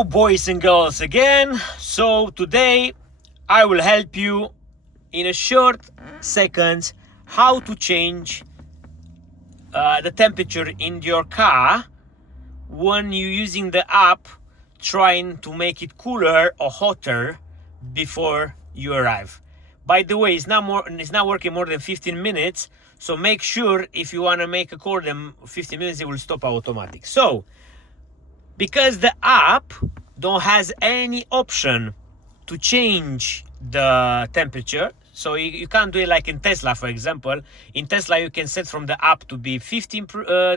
Hello boys and girls again. So today I will help you in a short seconds how to change the temperature in your car when you're using the app trying to make it cooler or hotter before you arrive. By the way, it's not working more than 15 minutes, so make sure if you want to make a call then 15 minutes it will stop automatic. So because the app don't has any option to change the temperature, so you can't do it like in Tesla, for example. In Tesla you can set from the app to be 15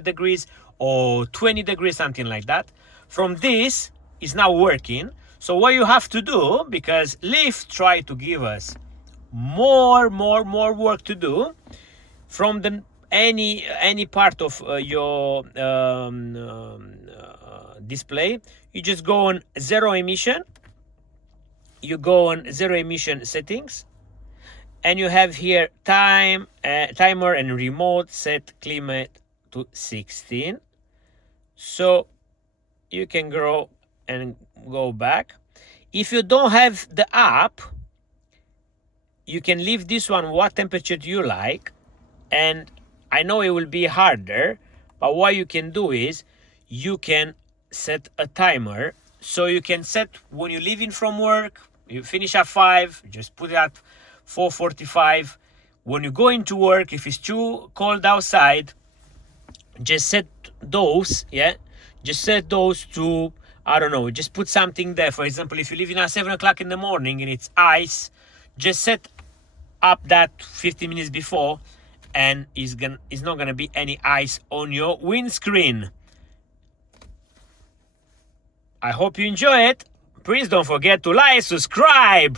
degrees or 20 degrees, something like that. From this is not working. So what you have to do, because Leaf try to give us more work to do from the any part of your display, you just go on zero emission, you go on zero emission settings, and you have here timer and remote, set climate to 16, so you can go and go back. If you don't have the app, you can leave this one what temperature do you like, and I know it will be harder, but what you can do is you can set a timer. So you can set when you're leaving from work, you finish at 5, just put it at 4:45. When you go into work, if it's too cold outside, just set those, just set those to, I don't know, just put something there. For example, if you're leaving at 7 o'clock in the morning and it's ice, just set up that 15 minutes before, and it's not gonna be any ice on your windscreen. I hope you enjoy it. Please don't forget to like, subscribe,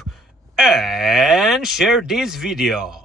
and share this video.